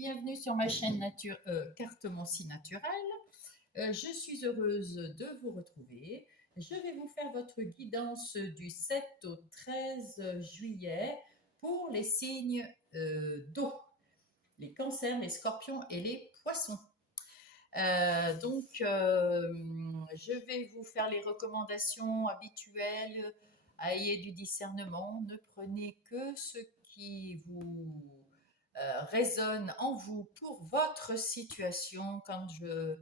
bienvenue sur ma chaîne Carte Moncy Naturelle. Je suis heureuse de vous retrouver. Je vais vous faire votre guidance du 7 au 13 juillet pour les signes d'eau, les cancers, les scorpions et les poissons. Je vais vous faire les recommandations habituelles. Ayez du discernement, ne prenez que ce qui vous résonne en vous pour votre situation. Quand je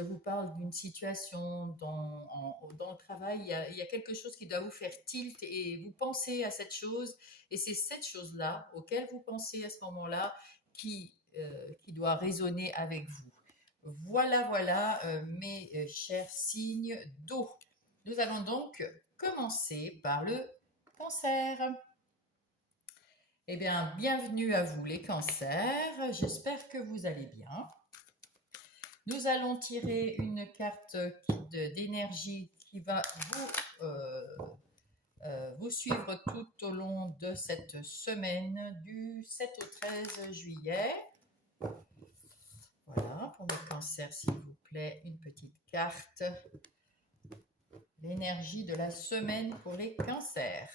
vous parle d'une situation dans le travail, il y a quelque chose qui doit vous faire tilt et vous pensez à cette chose, et c'est cette chose-là auquel vous pensez à ce moment-là qui doit résonner avec vous. Voilà, mes chers signes d'eau. Nous allons donc commencer par le cancer. Eh bien, bienvenue à vous les cancers. J'espère que vous allez bien. Nous allons tirer une carte d'énergie qui va vous suivre tout au long de cette semaine du 7 au 13 juillet. Voilà, pour le cancer, s'il vous plaît, une petite carte. L'énergie de la semaine pour les cancers.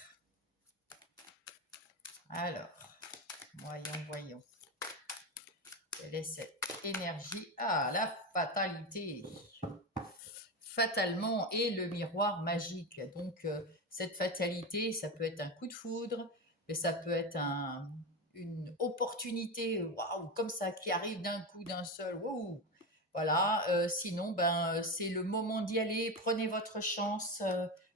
Alors, voyons. Quelle est cette énergie? Ah, la fatalité. Fatalement et le miroir magique. Donc, cette fatalité, ça peut être un coup de foudre, mais ça peut être une opportunité, waouh, comme ça, qui arrive d'un coup, d'un seul. Waouh. Voilà, sinon, c'est le moment d'y aller. Prenez votre chance.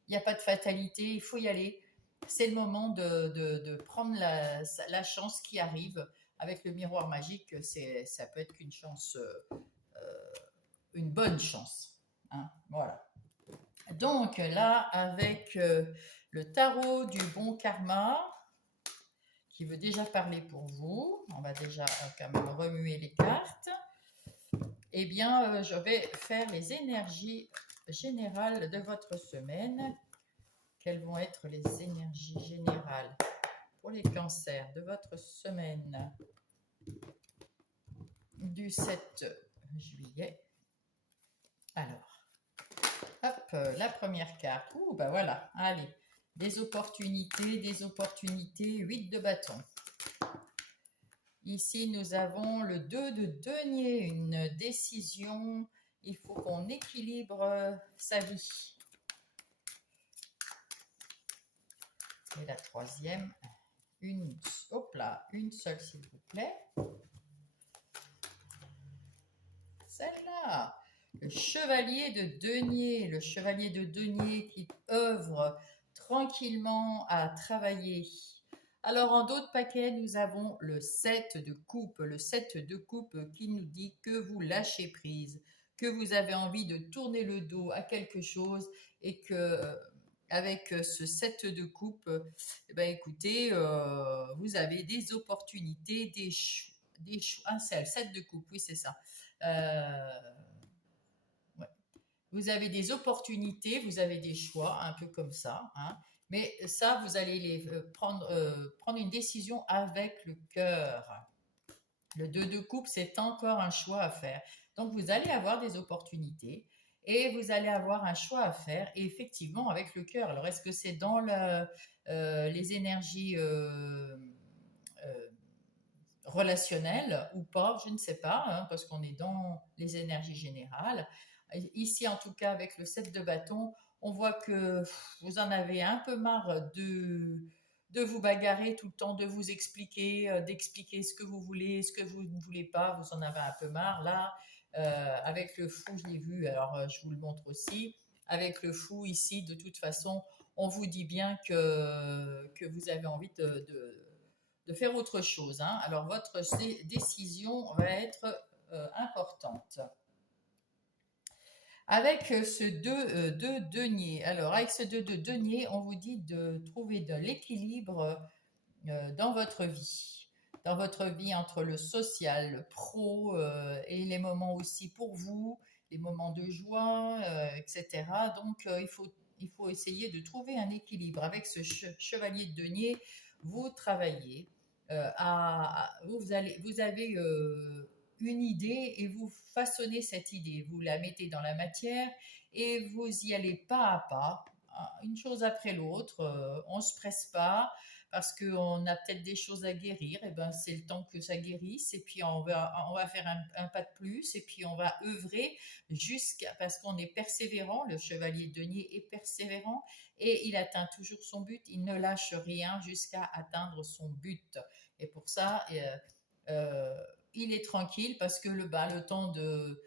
Il n'y a pas de fatalité, il faut y aller. C'est le moment de prendre la chance qui arrive. Avec le miroir magique, ça peut être qu'une chance, une bonne chance. Hein, voilà. Donc là, avec le tarot du bon karma, qui veut déjà parler pour vous, on va déjà quand même remuer les cartes. Eh bien, je vais faire les énergies générales de votre semaine. Quelles vont être les énergies générales pour les cancers de votre semaine du 7 juillet? Alors, hop, la première carte. Ouh, bah voilà, allez. Des opportunités, 8 de bâton. Ici, nous avons le 2 de denier, une décision. Il faut qu'on équilibre sa vie. Et la troisième, une seule s'il vous plaît. Celle-là, le chevalier de denier qui œuvre tranquillement à travailler. Alors en d'autres paquets, nous avons le 7 de coupe, qui nous dit que vous lâchez prise, que vous avez envie de tourner le dos à quelque chose et que avec ce 7 de coupe, écoutez, vous avez des opportunités, des choix. Ah, c'est le 7 de coupe, oui, c'est ça. Ouais. Vous avez des opportunités, vous avez des choix, un peu comme ça. Hein. Mais ça, vous allez prendre une décision avec le cœur. Le 2 de coupe, c'est encore un choix à faire. Donc, vous allez avoir des opportunités et vous allez avoir un choix à faire, et effectivement avec le cœur. Alors, est-ce que c'est dans les énergies relationnelles ou pas? Je ne sais pas, hein, parce qu'on est dans les énergies générales. Ici, en tout cas, avec le 7 de bâton, on voit que vous en avez un peu marre de vous bagarrer tout le temps, de vous expliquer, d'expliquer ce que vous voulez, ce que vous ne voulez pas. Vous en avez un peu marre. Là, avec le fou, je l'ai vu, alors je vous le montre aussi. Avec le fou, ici, de toute façon, on vous dit bien que vous avez envie de faire autre chose. Hein. Alors, votre décision va être importante. Avec ce 2 de denier, alors avec ce 2 de denier, on vous dit de trouver de l'équilibre dans votre vie. Dans votre vie entre le social, le pro et les moments aussi pour vous, les moments de joie, etc. Donc, il faut essayer de trouver un équilibre. Avec ce chevalier de denier, vous travaillez. vous avez une idée et vous façonnez cette idée. Vous la mettez dans la matière et vous y allez pas à pas, hein, une chose après l'autre. On se presse pas parce qu'on a peut-être des choses à guérir. Et ben c'est le temps que ça guérisse et puis on va faire un pas de plus et puis on va œuvrer jusqu'à parce qu'on est persévérant. Le chevalier de denier est persévérant et il atteint toujours son but. Il ne lâche rien jusqu'à atteindre son but. Et pour ça, il est tranquille parce que le temps de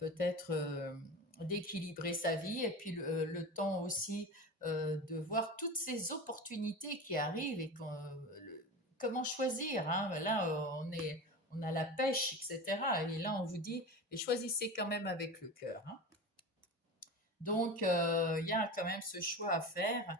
peut-être d'équilibrer sa vie et puis le temps aussi de voir toutes ces opportunités qui arrivent et comment choisir. Hein. Là, on a la pêche, etc. Et là, on vous dit, et choisissez quand même avec le cœur. Hein. Donc, il y a quand même ce choix à faire,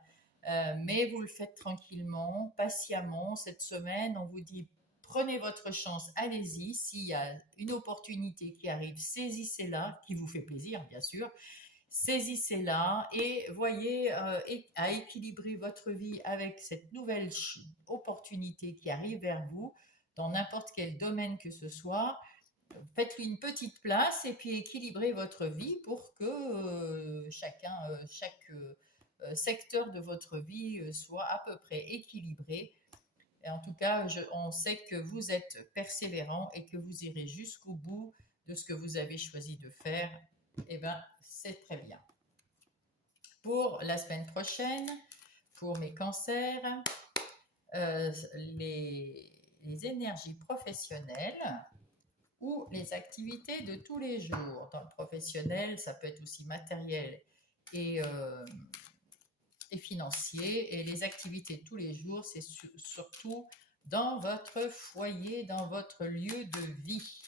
mais vous le faites tranquillement, patiemment. Cette semaine, on vous dit, prenez votre chance, allez-y. S'il y a une opportunité qui arrive, saisissez-la, qui vous fait plaisir, bien sûr. Saisissez-la et voyez à équilibrer votre vie avec cette nouvelle opportunité qui arrive vers vous dans n'importe quel domaine que ce soit. Faites-lui une petite place et puis équilibrez votre vie pour que chaque secteur de votre vie soit à peu près équilibré. Et en tout cas, on sait que vous êtes persévérant et que vous irez jusqu'au bout de ce que vous avez choisi de faire. Eh bien, c'est très bien. Pour la semaine prochaine, pour mes cancers, les énergies professionnelles ou les activités de tous les jours. Dans le professionnel, ça peut être aussi matériel et, euh, et financier. Et les activités de tous les jours, c'est surtout dans votre foyer, dans votre lieu de vie.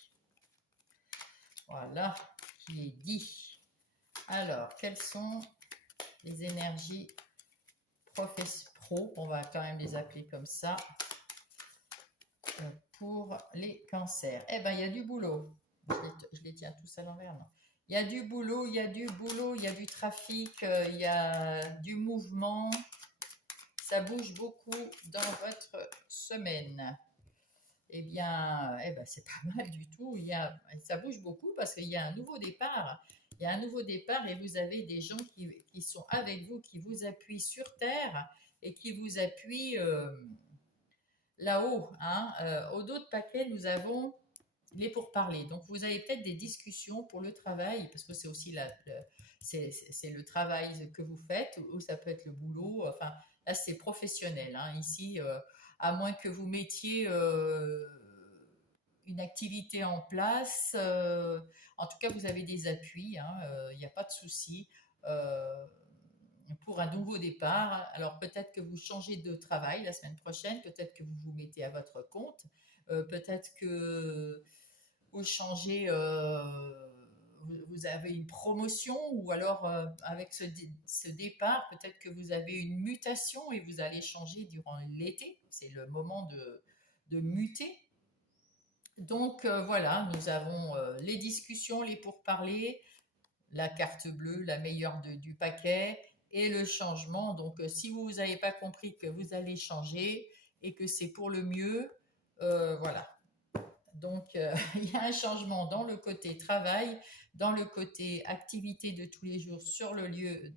Voilà, qui est dit. Alors, quelles sont les énergies pro, on va quand même les appeler comme ça, pour les cancers? Eh bien, il y a du boulot. Je les tiens tous à l'envers, non? Il y a du boulot, il y a du boulot, il y a du trafic, il y a du mouvement. Ça bouge beaucoup dans votre semaine. Eh bien, c'est pas mal du tout. Ça bouge beaucoup parce qu'il y a un nouveau départ. Il y a un nouveau départ et vous avez des gens qui sont avec vous, qui vous appuient sur terre et qui vous appuient là-haut. Hein. Au dos de paquet, nous avons les pourparlers. Donc, vous avez peut-être des discussions pour le travail, parce que c'est aussi c'est le travail que vous faites, ou ça peut être le boulot. Enfin, là, c'est professionnel. Hein. Ici, à moins que vous mettiez une activité en place, en tout cas, vous avez des appuis. Hein, il n'y a pas de souci. Pour un nouveau départ. Alors peut-être que vous changez de travail la semaine prochaine, peut-être que vous vous mettez à votre compte, peut-être que vous changez, vous avez une promotion ou alors avec ce départ, peut-être que vous avez une mutation et vous allez changer durant l'été. C'est le moment de muter. Donc voilà, nous avons les discussions, les pourparlers, la carte bleue, la meilleure du paquet, et le changement. Donc, si vous n'avez pas compris que vous allez changer et que c'est pour le mieux, voilà. Donc, il y a un changement dans le côté travail, dans le côté activité de tous les jours sur le lieu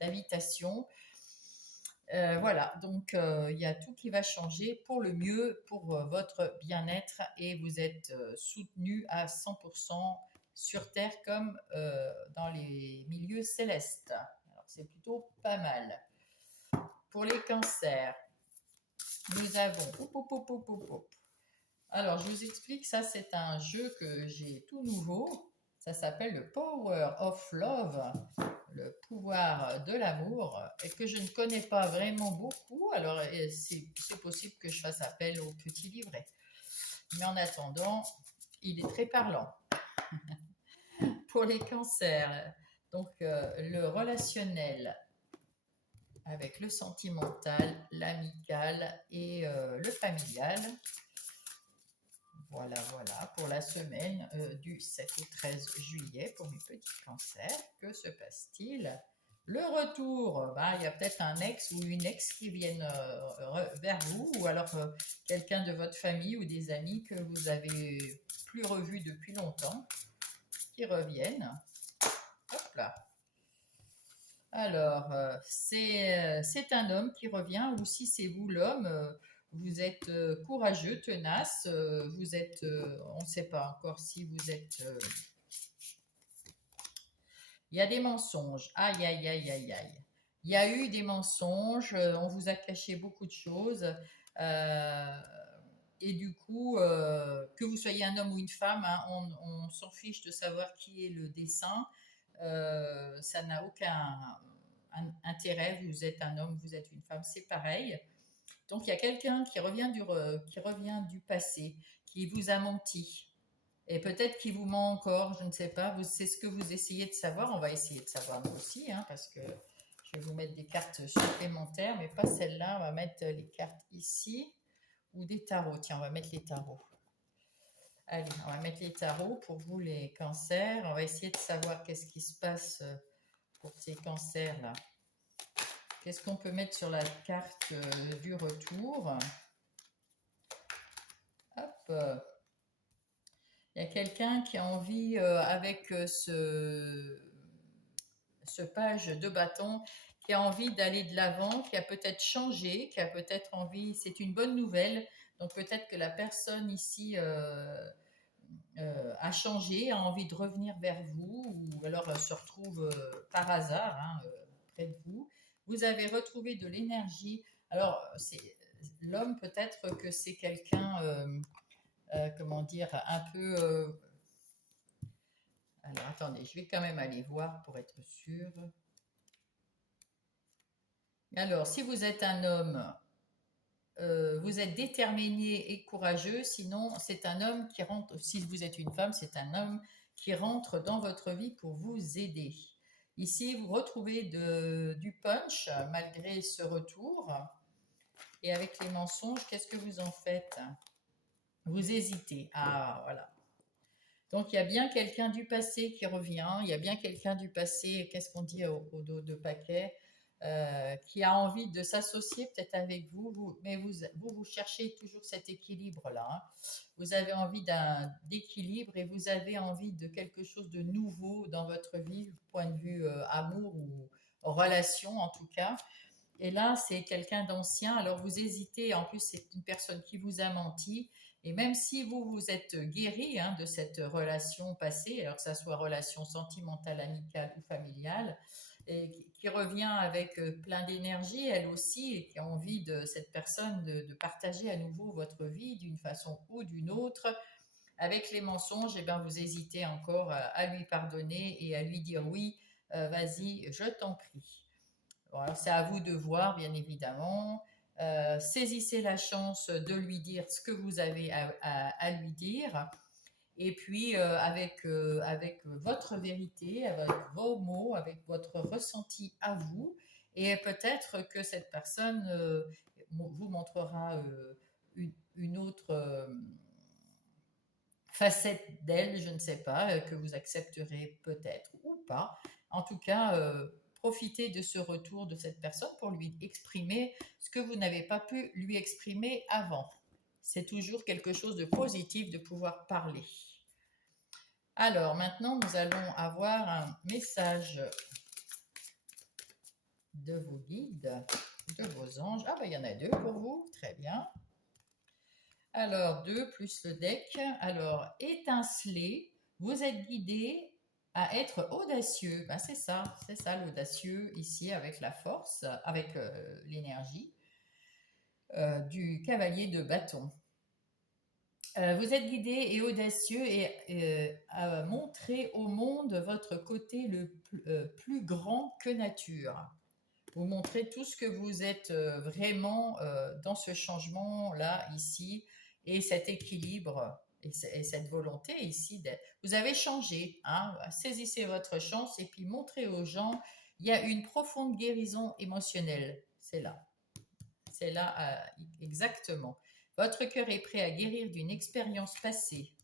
d'habitation. Voilà, donc il y a tout qui va changer pour le mieux, pour votre bien-être et vous êtes soutenu à 100% sur Terre comme dans les milieux célestes. Alors c'est plutôt pas mal. Pour les cancers, nous avons... Alors je vous explique, ça c'est un jeu que j'ai tout nouveau. Ça s'appelle le Power of Love, le pouvoir de l'amour, et que je ne connais pas vraiment beaucoup. Alors c'est possible que je fasse appel au petit livret. Mais en attendant, il est très parlant. Pour les cancers, donc le relationnel avec le sentimental, l'amical et le familial. Voilà, pour la semaine du 7 au 13 juillet pour mes petits cancers. Que se passe-t-il? Le retour, ben, il y a peut-être un ex ou une ex qui viennent vers vous, ou alors quelqu'un de votre famille ou des amis que vous avez plus revus depuis longtemps, qui reviennent. Hop là. Alors, c'est un homme qui revient, ou si c'est vous l'homme, vous êtes courageux, tenace, vous êtes, on ne sait pas encore si vous êtes... il y a des mensonges, aïe, aïe, aïe, aïe, aïe. Il y a eu des mensonges, on vous a caché beaucoup de choses, euh, et du coup, que vous soyez un homme ou une femme, hein, on s'en fiche de savoir qui est le défunt. Ça n'a aucun intérêt, vous êtes un homme, vous êtes une femme, c'est pareil. Donc il y a quelqu'un qui revient du passé, qui vous a menti. Et peut-être qu'il vous ment encore, je ne sais pas. C'est ce que vous essayez de savoir. On va essayer de savoir nous aussi, hein, parce que je vais vous mettre des cartes supplémentaires, mais pas celle-là. On va mettre les cartes ici ou des tarots. Tiens, on va mettre les tarots. Allez, on va mettre les tarots pour vous les cancers. On va essayer de savoir qu'est-ce qui se passe pour ces cancers-là. Qu'est-ce qu'on peut mettre sur la carte du retour? Hop. Il y a quelqu'un qui a envie, avec ce page de bâton, qui a envie d'aller de l'avant, qui a peut-être changé, qui a peut-être envie, c'est une bonne nouvelle. Donc peut-être que la personne ici a changé, a envie de revenir vers vous, ou alors se retrouve par hasard, hein, près de vous. Vous avez retrouvé de l'énergie. Alors, l'homme, peut-être que c'est quelqu'un, comment dire, un peu... alors, attendez, je vais quand même aller voir pour être sûr. Alors, si vous êtes un homme, vous êtes déterminé et courageux, sinon c'est un homme qui rentre, si vous êtes une femme, c'est un homme qui rentre dans votre vie pour vous aider. Ici, vous retrouvez du punch malgré ce retour. Et avec les mensonges, qu'est-ce que vous en faites? Vous hésitez. Ah, voilà. Donc il y a bien quelqu'un du passé qui revient, il y a bien quelqu'un du passé, qu'est-ce qu'on dit au dos de paquet, qui a envie de s'associer peut-être avec vous, mais vous cherchez toujours cet équilibre-là, hein. Vous avez envie d'équilibre et vous avez envie de quelque chose de nouveau dans votre vie, du point de vue amour ou relation en tout cas. Et là, c'est quelqu'un d'ancien. Alors, vous hésitez. En plus, c'est une personne qui vous a menti. Et même si vous vous êtes guéri, hein, de cette relation passée, alors que ça soit relation sentimentale, amicale ou familiale, et qui revient avec plein d'énergie, elle aussi, et qui a envie de cette personne de partager à nouveau votre vie d'une façon ou d'une autre, avec les mensonges, eh ben, vous hésitez encore à lui pardonner et à lui dire oui, vas-y, je t'en prie. Voilà, c'est à vous de voir, bien évidemment. Saisissez la chance de lui dire ce que vous avez à lui dire. Et puis, avec votre vérité, avec vos mots, avec votre ressenti à vous. Et peut-être que cette personne vous montrera une autre facette d'elle, je ne sais pas, que vous accepterez peut-être ou pas. En tout cas, profitez de ce retour de cette personne pour lui exprimer ce que vous n'avez pas pu lui exprimer avant. C'est toujours quelque chose de positif de pouvoir parler. Alors maintenant, nous allons avoir un message de vos guides, de vos anges. Ah ben il y en a deux pour vous, très bien. Alors, 2 plus le deck. Alors, étinceler, vous êtes guidé à être audacieux. Ben, c'est ça l'audacieux ici avec la force, avec l'énergie du cavalier de bâton. Vous êtes guidé et audacieux et à montrer au monde votre côté le plus grand que nature. Vous montrez tout ce que vous êtes vraiment dans ce changement-là, ici, et cet équilibre et cette volonté ici. Vous avez changé, hein, saisissez votre chance et puis montrez aux gens, il y a une profonde guérison émotionnelle. C'est là exactement. Votre cœur est prêt à guérir d'une expérience passée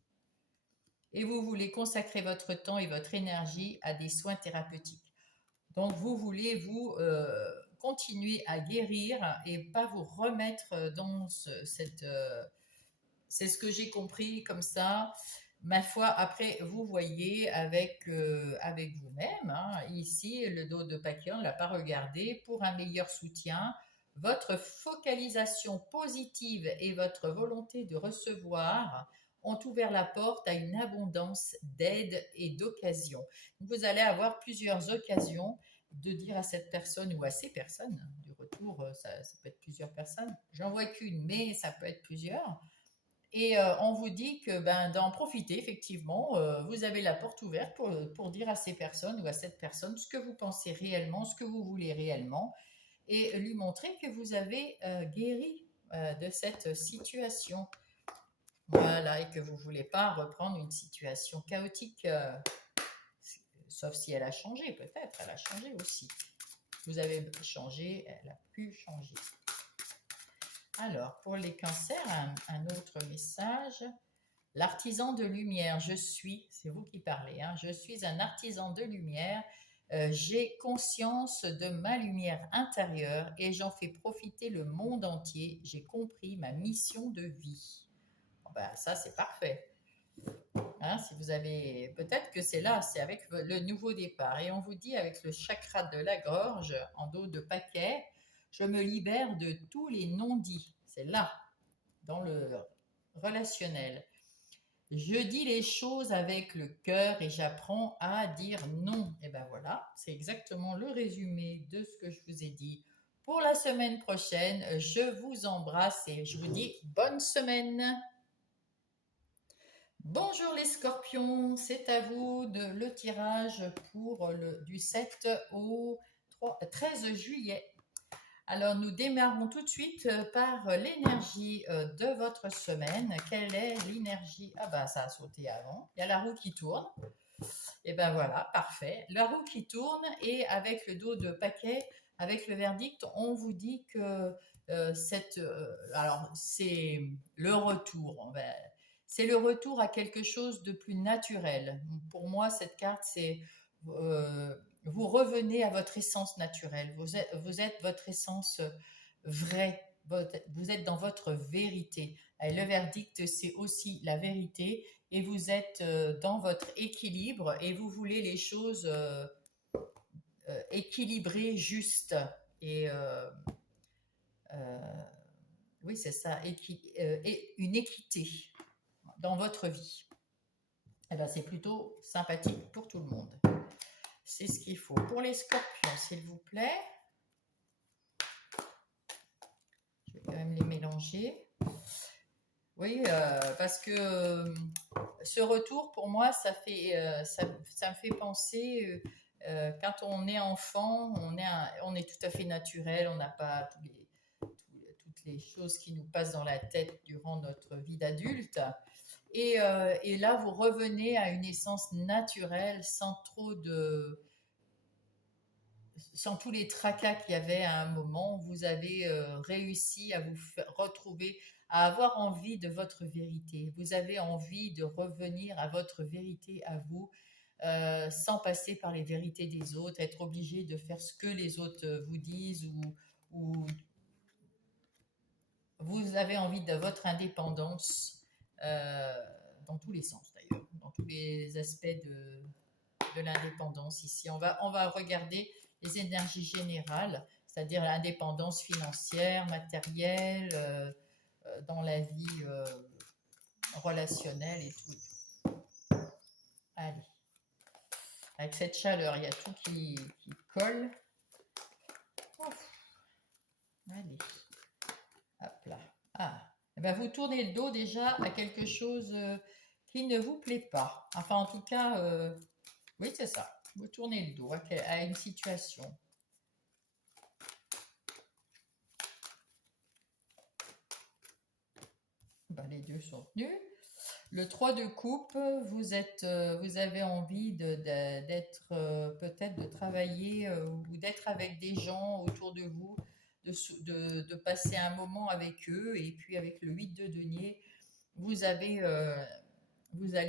et vous voulez consacrer votre temps et votre énergie à des soins thérapeutiques. Donc, vous voulez vous continuer à guérir et pas vous remettre dans cette... c'est ce que j'ai compris comme ça. Ma foi, après, vous voyez avec vous-même, hein, ici, le dos de paquet, on ne l'a pas regardé, pour un meilleur soutien, votre focalisation positive et votre volonté de recevoir ont ouvert la porte à une abondance d'aide et d'occasions. Vous allez avoir plusieurs occasions de dire à cette personne ou à ces personnes, du retour, ça peut être plusieurs personnes, j'en vois qu'une, mais ça peut être plusieurs, et on vous dit que d'en profiter, effectivement, vous avez la porte ouverte pour dire à ces personnes ou à cette personne ce que vous pensez réellement, ce que vous voulez réellement, et lui montrer que vous avez guéri de cette situation. Voilà, et que vous ne voulez pas reprendre une situation chaotique, sauf si elle a changé, peut-être, elle a changé aussi. Vous avez changé, elle a pu changer. Alors, pour les cancers, un autre message. L'artisan de lumière, je suis, c'est vous qui parlez, hein, je suis un artisan de lumière, j'ai conscience de ma lumière intérieure et j'en fais profiter le monde entier, j'ai compris ma mission de vie. Bon, ça, c'est parfait. Hein, si vous avez, peut-être que c'est là, c'est avec le nouveau départ. Et on vous dit avec le chakra de la gorge, en dos de paquet, je me libère de tous les non-dits. C'est là, dans le relationnel. Je dis les choses avec le cœur et j'apprends à dire non. Et ben voilà, c'est exactement le résumé de ce que je vous ai dit. Pour la semaine prochaine, je vous embrasse et je vous dis bonne semaine. Bonjour les scorpions, c'est à vous de le tirage pour du 7 au 13 juillet. Alors, nous démarrons tout de suite par l'énergie de votre semaine. Quelle est l'énergie? Ah ben, ça a sauté avant. Il y a la roue qui tourne. Et ben voilà, parfait. La roue qui tourne et avec le dos de paquet, avec le verdict, on vous dit que alors, c'est le retour. C'est le retour à quelque chose de plus naturel. Pour moi, cette carte, c'est... vous revenez à votre essence naturelle. Vous êtes votre essence vraie. Vous êtes dans votre vérité. Et le verdict, c'est aussi la vérité. Et vous êtes dans votre équilibre et vous voulez les choses équilibrées, justes. Et oui, c'est ça. Et une équité dans votre vie. Eh ben, c'est plutôt sympathique pour tout le monde. C'est ce qu'il faut. Pour les scorpions, s'il vous plaît. Je vais quand même les mélanger. Oui, parce que ce retour, pour moi, ça me fait penser, quand on est enfant, on est tout à fait naturel, on n'a pas toutes les choses qui nous passent dans la tête durant notre vie d'adulte. Et là, vous revenez à une essence naturelle sans tous les tracas qu'il y avait à un moment. Vous avez réussi à vous retrouver, à avoir envie de votre vérité. Vous avez envie de revenir à votre vérité à vous, sans passer par les vérités des autres, être obligé de faire ce que les autres vous disent ou vous avez envie de votre indépendance, dans tous les sens d'ailleurs, dans tous les aspects de l'indépendance ici. On va regarder les énergies générales, c'est-à-dire l'indépendance financière, matérielle, dans la vie relationnelle et tout. Allez. Avec cette chaleur, il y a tout qui colle. Ouf. Allez. Hop là. Ah. Eh ben, vous tournez le dos déjà à quelque chose qui ne vous plaît pas. Enfin, en tout cas, oui, c'est ça. Vous tournez le dos à une situation. Ben, les deux sont tenus. Le 3 de coupe, vous avez envie d'être, peut-être de travailler ou d'être avec des gens autour de vous, de passer un moment avec eux. Et puis avec le 8 de denier, vous allez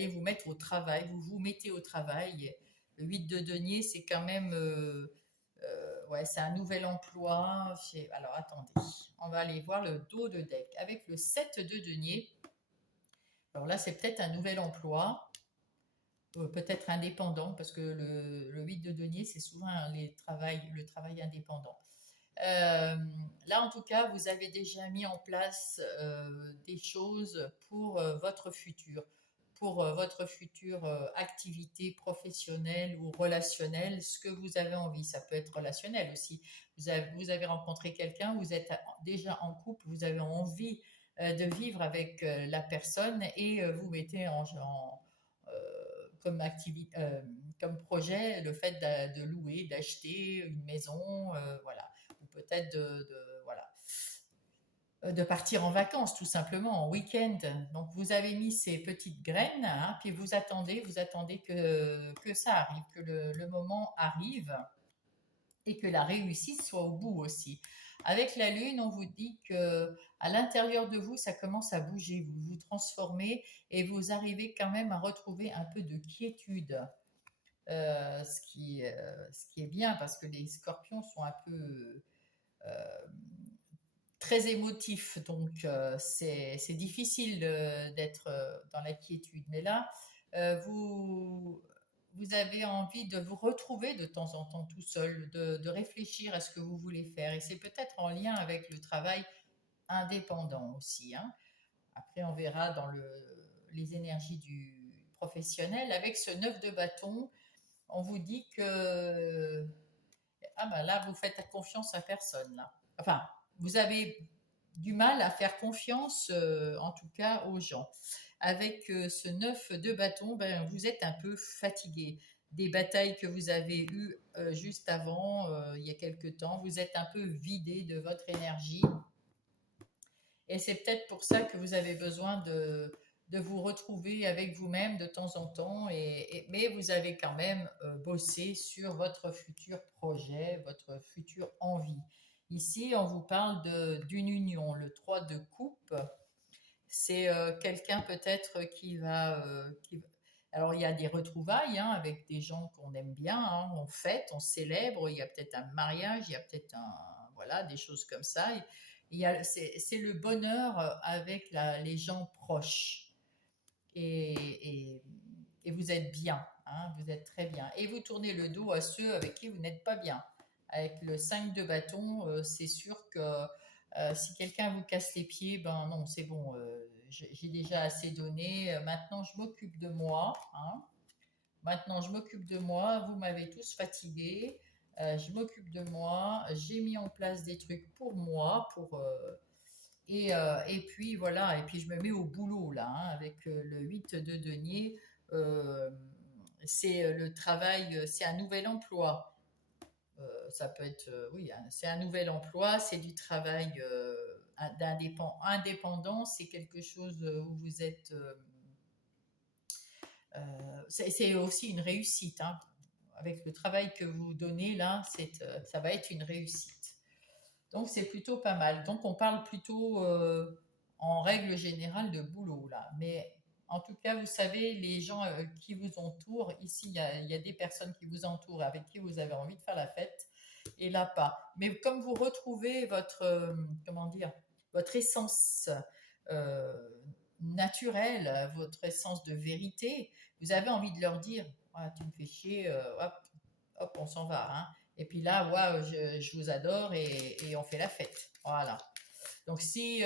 vous mettre au travail, vous vous mettez au travail. Le 8 de denier, c'est quand même Ouais, c'est un nouvel emploi. Alors, attendez, on va aller voir le dos de deck. Avec le 7 de denier, alors là, c'est peut-être un nouvel emploi, peut-être indépendant, parce que le 8 de denier, c'est souvent le travail indépendant. Là, en tout cas, vous avez déjà mis en place des choses pour votre future activité professionnelle ou relationnelle, ce que vous avez envie. Ça peut être relationnel aussi. Vous avez rencontré quelqu'un, vous êtes déjà en couple, vous avez envie de vivre avec la personne et vous mettez comme activité, comme projet le fait de louer, d'acheter une maison, voilà, ou peut-être voilà, de partir en vacances tout simplement en week-end. Donc vous avez mis ces petites graines, hein, puis vous attendez que ça arrive, que le moment arrive et que la réussite soit au bout aussi. Avec la lune, on vous dit que à l'intérieur de vous, ça commence à bouger, vous vous transformez et vous arrivez quand même à retrouver un peu de quiétude. Ce qui est bien parce que les scorpions sont un peu très émotifs, donc c'est difficile d'être dans la quiétude. Mais là, vous avez envie de vous retrouver de temps en temps tout seul, de réfléchir à ce que vous voulez faire. Et c'est peut-être en lien avec le travail indépendant aussi, hein. Après, on verra dans les énergies du professionnel. Avec ce 9 de bâton, on vous dit que ah ben là, vous faites confiance à personne là. Enfin, vous avez du mal à faire confiance, en tout cas aux gens. Avec ce 9 de bâton, ben, vous êtes un peu fatigué. Des batailles que vous avez eues juste avant, il y a quelque temps, vous êtes un peu vidé de votre énergie. Et c'est peut-être pour ça que vous avez besoin de vous retrouver avec vous-même de temps en temps, mais vous avez quand même bossé sur votre futur projet, votre future envie. Ici, on vous parle d'une union. Le 3 de coupe, c'est quelqu'un peut-être alors, il y a des retrouvailles, hein, avec des gens qu'on aime bien, hein, on fête, on célèbre, il y a peut-être un mariage, il y a peut-être voilà, des choses comme ça. C'est le bonheur avec les gens proches. Et, et vous êtes bien, hein, vous êtes très bien. Et vous tournez le dos à ceux avec qui vous n'êtes pas bien. Avec le 5 de bâton, c'est sûr que si quelqu'un vous casse les pieds, ben non, c'est bon, j'ai déjà assez donné, maintenant je m'occupe de moi, hein. Maintenant je m'occupe de moi, vous m'avez tous fatigué, je m'occupe de moi, j'ai mis en place des trucs pour moi, et puis voilà, et puis je me mets au boulot là, hein, avec le 8 de denier. euh, c'est le travail, c'est un nouvel emploi. Ça peut être, oui, c'est un nouvel emploi, c'est du travail indépendant, c'est quelque chose où vous êtes. C'est aussi une réussite, hein. Avec le travail que vous donnez là, ça va être une réussite. Donc c'est plutôt pas mal. Donc on parle plutôt en règle générale de boulot là. Mais en tout cas, vous savez, les gens qui vous entourent, ici il y a des personnes qui vous entourent avec qui vous avez envie de faire la fête, et là pas. Mais comme vous retrouvez comment dire, votre essence euh, naturelle, votre essence de vérité, vous avez envie de leur dire, ah, tu me fais chier, hop, hop, on s'en va, hein. Et puis là, waouh, je vous adore et on fait la fête. Voilà. Donc si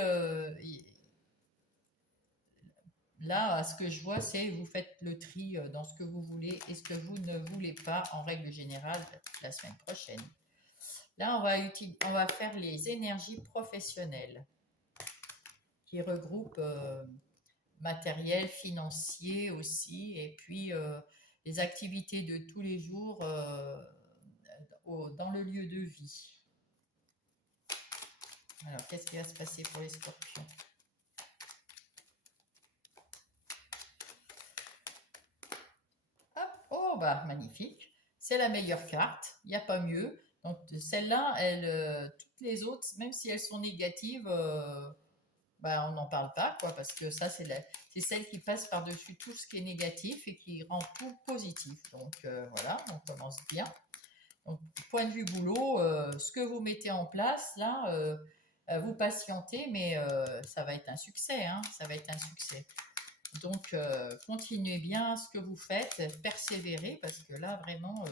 là, ce que je vois, c'est vous faites le tri dans ce que vous voulez et ce que vous ne voulez pas en règle générale la semaine prochaine. Là, on va faire les énergies professionnelles qui regroupent matériel, financier aussi, et puis les activités de tous les jours dans le lieu de vie. Alors, qu'est-ce qui va se passer pour les scorpions? Hop, oh, bah, magnifique. C'est la meilleure carte. Il n'y a pas mieux. Donc, celle-là, toutes les autres, même si elles sont négatives, bah, on n'en parle pas, quoi, parce que ça, c'est celle qui passe par-dessus tout ce qui est négatif et qui rend tout positif. Donc, voilà, on commence bien. Donc, point de vue boulot, ce que vous mettez en place, là, vous patientez, mais ça va être un succès, hein, ça va être un succès. Donc, continuez bien ce que vous faites, persévérez, parce que là, vraiment,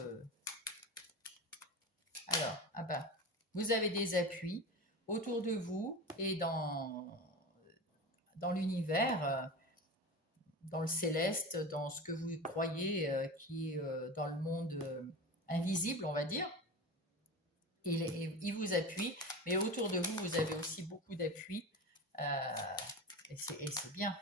alors, ah bah, vous avez des appuis autour de vous et dans l'univers, dans le céleste, dans ce que vous croyez qui est dans le monde invisible, on va dire. Il vous appuie, mais autour de vous, vous avez aussi beaucoup d'appui. Euh, et c'est bien.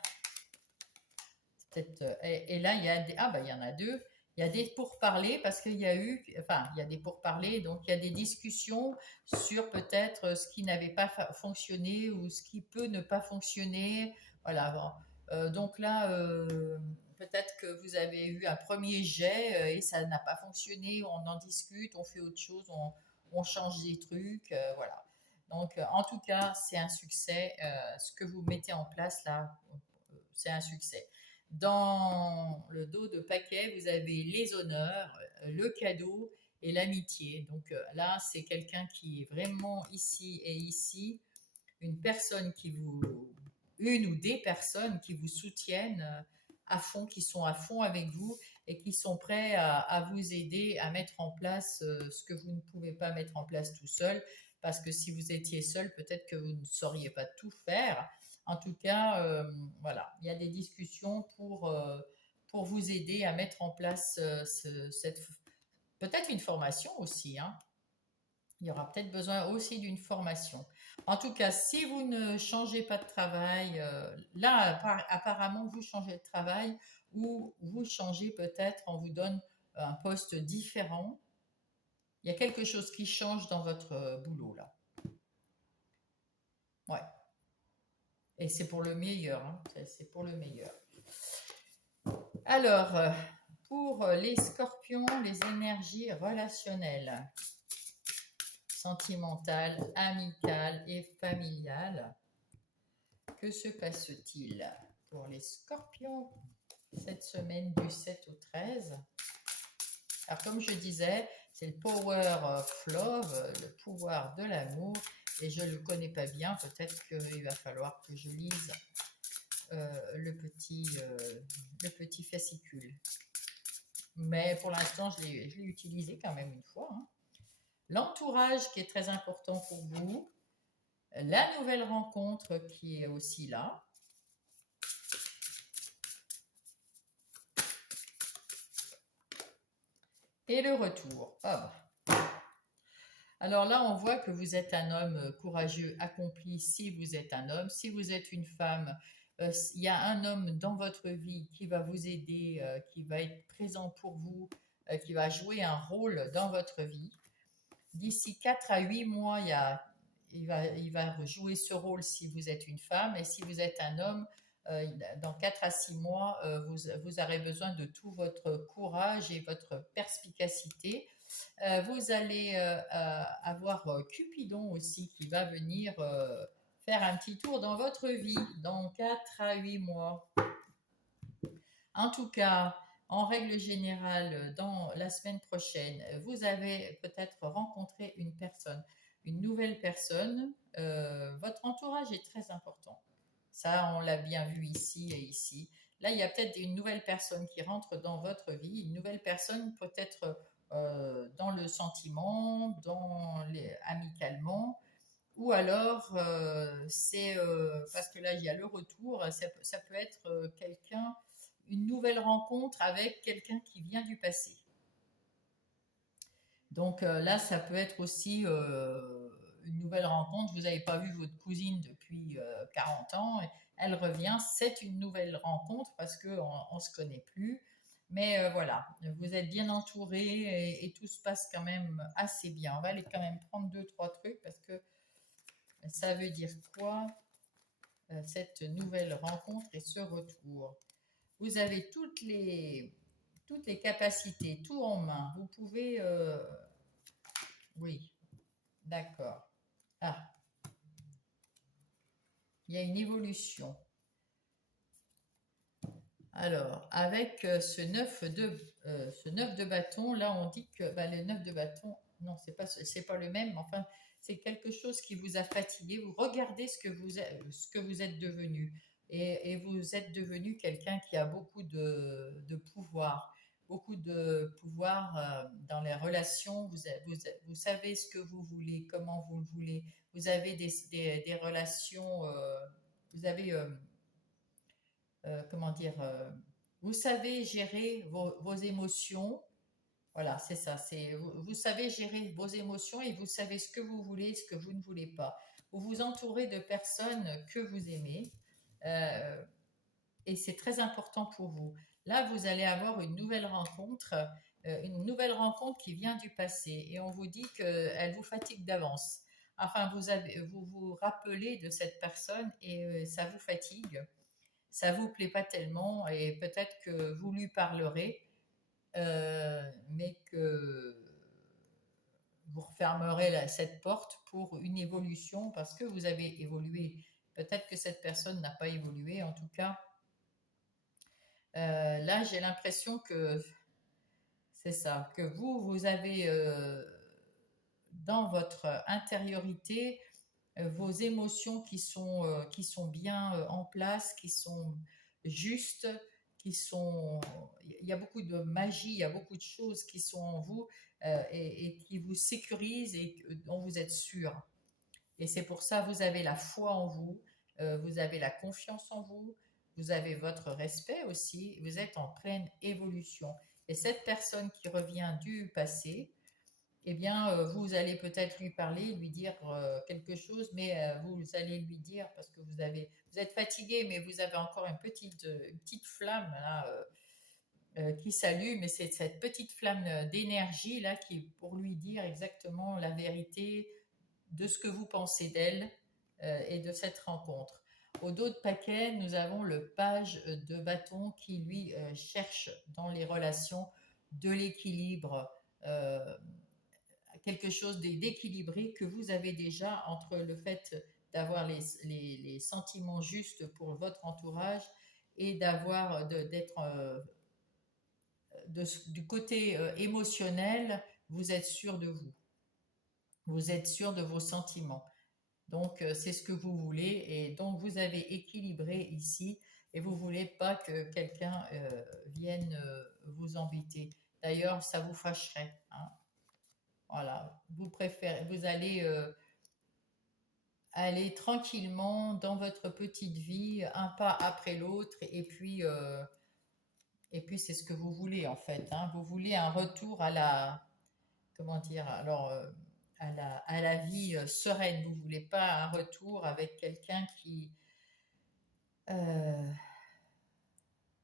Et là, il y a il y en a deux. Il y a des pourparlers parce qu'il y a eu, enfin, il y a des pourparlers, donc il y a des discussions sur peut-être ce qui n'avait pas fonctionné ou ce qui peut ne pas fonctionner. Voilà. Bon. Donc là, peut-être que vous avez eu un premier jet et ça n'a pas fonctionné. On en discute, on fait autre chose, on change des trucs, voilà. Donc, en tout cas, c'est un succès. Ce que vous mettez en place là, c'est un succès. Dans le dos de paquet, vous avez les honneurs, le cadeau et l'amitié. Donc là, c'est quelqu'un qui est vraiment ici et ici, une personne qui vous, une ou des personnes qui vous soutiennent à fond, qui sont à fond avec vous et qui sont prêts à vous aider à mettre en place ce que vous ne pouvez pas mettre en place tout seul. Parce que si vous étiez seul, peut-être que vous ne sauriez pas tout faire. En tout cas, voilà, il y a des discussions pour vous aider à mettre en place peut-être une formation aussi, hein. Il y aura peut-être besoin aussi d'une formation. En tout cas, si vous ne changez pas de travail, là, apparemment, vous changez de travail ou vous changez peut-être, on vous donne un poste différent. Il y a quelque chose qui change dans votre boulot, là. Ouais. Et c'est pour le meilleur, hein. C'est pour le meilleur. Alors, pour les scorpions, les énergies relationnelles, sentimentales, amicales et familiales, que se passe-t-il pour les scorpions cette semaine du 7 au 13? Alors, comme je disais, c'est le power of love, le pouvoir de l'amour, et je ne le connais pas bien, peut-être qu'il va falloir que je lise le petit fascicule. Mais pour l'instant, je l'ai utilisé quand même une fois, hein. L'entourage qui est très important pour vous, la nouvelle rencontre qui est aussi là, et le retour. Ah bah. Alors là, on voit que vous êtes un homme courageux, accompli, si vous êtes un homme. Si vous êtes une femme, il y a un homme dans votre vie qui va vous aider, qui va être présent pour vous, qui va jouer un rôle dans votre vie. D'ici 4 à 8 mois, il va jouer ce rôle si vous êtes une femme. Et si vous êtes un homme, dans 4 à 6 mois, vous aurez besoin de tout votre courage et votre perspicacité. Vous allez avoir Cupidon aussi qui va venir faire un petit tour dans votre vie dans 4 à 8 mois. En tout cas, en règle générale, dans la semaine prochaine, vous avez peut-être rencontré une personne, une nouvelle personne. Votre entourage est très important. Ça, on l'a bien vu ici et ici. Là, il y a peut-être une nouvelle personne qui rentre dans votre vie, une nouvelle personne peut-être dans le sentiment, amicalement, ou alors c'est parce que là il y a le retour, ça peut être quelqu'un, une nouvelle rencontre avec quelqu'un qui vient du passé. Donc là, ça peut être aussi une nouvelle rencontre. Vous n'avez pas vu votre cousine depuis 40 ans, elle revient, c'est une nouvelle rencontre parce qu'on ne se connaît plus. Mais voilà, vous êtes bien entouré et tout se passe quand même assez bien. On va aller quand même prendre 2-3 trucs parce que ça veut dire quoi cette nouvelle rencontre et ce retour? Vous avez toutes les capacités, tout en main. Vous pouvez... oui, d'accord. Ah, il y a une évolution. Alors, avec ce 9 de bâton, là, on dit que bah, le 9 de bâton, non, c'est pas le même, mais enfin, c'est quelque chose qui vous a fatigué. Vous regardez ce que vous êtes devenu. Et vous êtes devenu quelqu'un qui a de pouvoir. Beaucoup de pouvoir dans les relations. Vous savez ce que vous voulez, comment vous le voulez. Vous avez des relations. Vous avez comment dire, vous savez gérer vos émotions. Voilà, c'est ça. Vous savez gérer vos émotions et vous savez ce que vous voulez, ce que vous ne voulez pas. Vous vous entourez de personnes que vous aimez euh, et c'est très important pour vous. Là, vous allez avoir une nouvelle rencontre qui vient du passé et on vous dit qu'elle vous fatigue d'avance. Enfin, vous vous rappelez de cette personne et ça vous fatigue, ça vous plaît pas tellement et peut-être que vous lui parlerez, mais que vous refermerez cette porte pour une évolution parce que vous avez évolué. Peut-être que cette personne n'a pas évolué. En tout cas, là, j'ai l'impression que c'est ça, que vous avez dans votre intériorité vos émotions qui sont bien en place, qui sont justes, qui sont... Il y a beaucoup de magie, il y a beaucoup de choses qui sont en vous et qui vous sécurisent et dont vous êtes sûr. Et c'est pour ça que vous avez la foi en vous, vous avez la confiance en vous, vous avez votre respect aussi, vous êtes en pleine évolution. Et cette personne qui revient du passé, eh bien, vous allez peut-être lui parler, lui dire quelque chose, mais vous allez lui dire, parce que vous êtes fatigué, mais vous avez encore une petite flamme là, qui s'allume, et c'est cette petite flamme d'énergie là qui est pour lui dire exactement la vérité de ce que vous pensez d'elle et de cette rencontre. Au dos de paquet, nous avons le page de bâton qui, lui, cherche dans les relations de l'équilibre, quelque chose d'équilibré que vous avez déjà entre le fait d'avoir les sentiments justes pour votre entourage et d'être du côté émotionnel, vous êtes sûr de vous. Vous êtes sûr de vos sentiments. Donc, c'est ce que vous voulez et donc vous avez équilibré ici et vous voulez pas que quelqu'un vienne vous embêter. D'ailleurs, ça vous fâcherait, hein. Voilà, vous allez aller tranquillement dans votre petite vie, un pas après l'autre, et puis c'est ce que vous voulez en fait, hein. Vous voulez un retour à comment dire, alors à la vie sereine. Vous voulez pas un retour avec quelqu'un euh,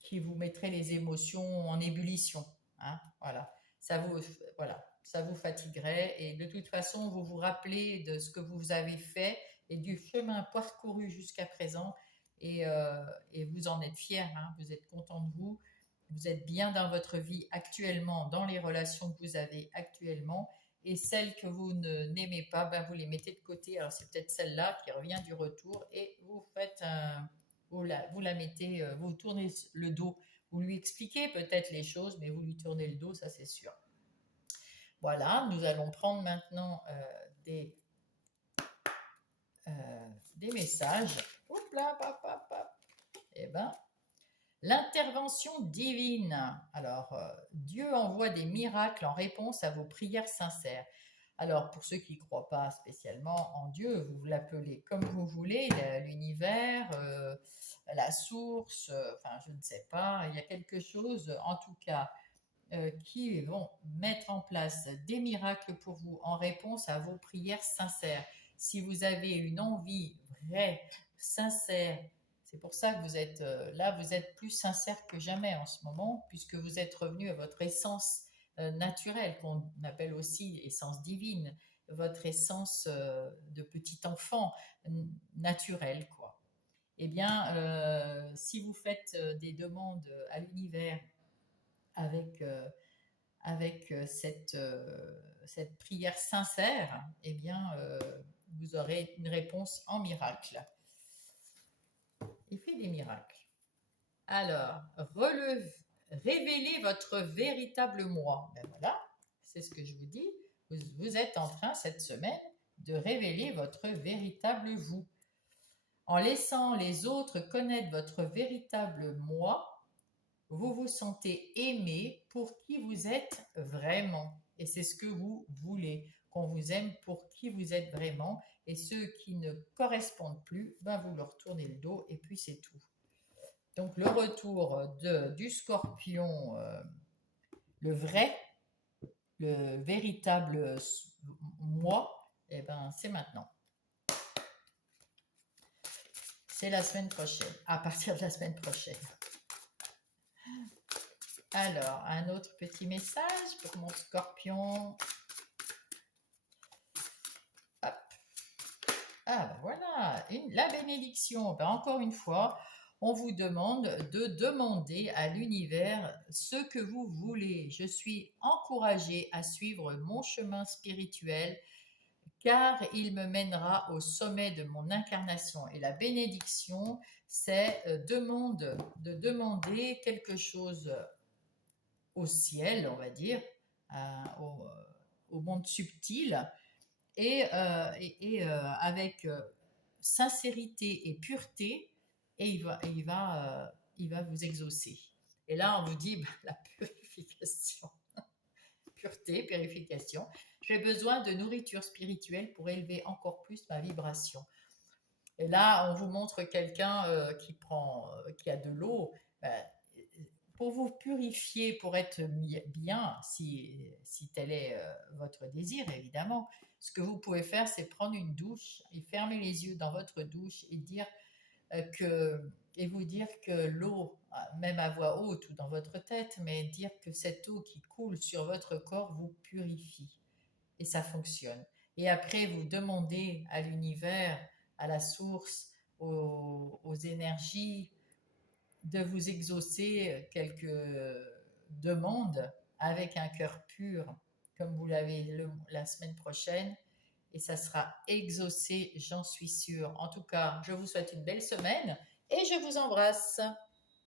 qui vous mettrait les émotions en ébullition, hein. Voilà, ça vous, voilà, ça vous fatiguerait et de toute façon, vous vous rappelez de ce que vous avez fait et du chemin parcouru jusqu'à présent et vous en êtes fier, hein. Vous êtes content de vous, vous êtes bien dans votre vie actuellement, dans les relations que vous avez actuellement et celles que vous n'aimez pas, ben vous les mettez de côté. Alors c'est peut-être celle-là qui revient du retour et vous la mettez, vous tournez le dos, vous lui expliquez peut-être les choses, mais vous lui tournez le dos, ça c'est sûr. Voilà, nous allons prendre maintenant des messages. Oups là, pap, pap, pap. Eh ben, l'intervention divine. Alors, Dieu envoie des miracles en réponse à vos prières sincères. Alors, pour ceux qui ne croient pas spécialement en Dieu, vous l'appelez comme vous voulez, l'univers, la source, enfin, je ne sais pas, il y a quelque chose, en tout cas, qui vont mettre en place des miracles pour vous en réponse à vos prières sincères. Si vous avez une envie vraie, sincère, c'est pour ça que vous êtes là, vous êtes plus sincère que jamais en ce moment, puisque vous êtes revenu à votre essence naturelle, qu'on appelle aussi essence divine, votre essence de petit enfant naturel, quoi. Eh bien, si vous faites des demandes à l'univers avec cette prière sincère, eh bien, vous aurez une réponse en miracle. Il fait des miracles. Alors, révélez votre véritable moi. Ben voilà, c'est ce que je vous dis. Vous êtes en train cette semaine de révéler votre véritable vous. En laissant les autres connaître votre véritable moi, vous vous sentez aimé pour qui vous êtes vraiment. Et c'est ce que vous voulez, qu'on vous aime pour qui vous êtes vraiment. Et ceux qui ne correspondent plus, ben vous leur tournez le dos et puis c'est tout. Donc le retour du scorpion, le vrai, le véritable moi, eh ben, c'est maintenant. C'est la semaine prochaine, à partir de la semaine prochaine. Alors, un autre petit message pour mon scorpion. Hop. Ah ben voilà, la bénédiction. Ben encore une fois, on vous demande de demander à l'univers ce que vous voulez. Je suis encouragée à suivre mon chemin spirituel car il me mènera au sommet de mon incarnation. Et la bénédiction, c'est de demander quelque chose au ciel, on va dire, au monde subtil, et avec sincérité et pureté, et il va vous exaucer. Et là, on vous dit la purification, pureté, purification. J'ai besoin de nourriture spirituelle pour élever encore plus ma vibration. Et là, on vous montre quelqu'un qui a de l'eau. Pour vous purifier, pour être bien, si tel est votre désir, évidemment, ce que vous pouvez faire, c'est prendre une douche et fermer les yeux dans votre douche et vous dire que l'eau, même à voix haute ou dans votre tête, mais dire que cette eau qui coule sur votre corps vous purifie. Et ça fonctionne. Et après, vous demandez à l'univers, à la source, aux énergies, de vous exaucer quelques demandes avec un cœur pur, comme vous l'avez la semaine prochaine, et ça sera exaucé, j'en suis sûre. En tout cas, je vous souhaite une belle semaine et je vous embrasse.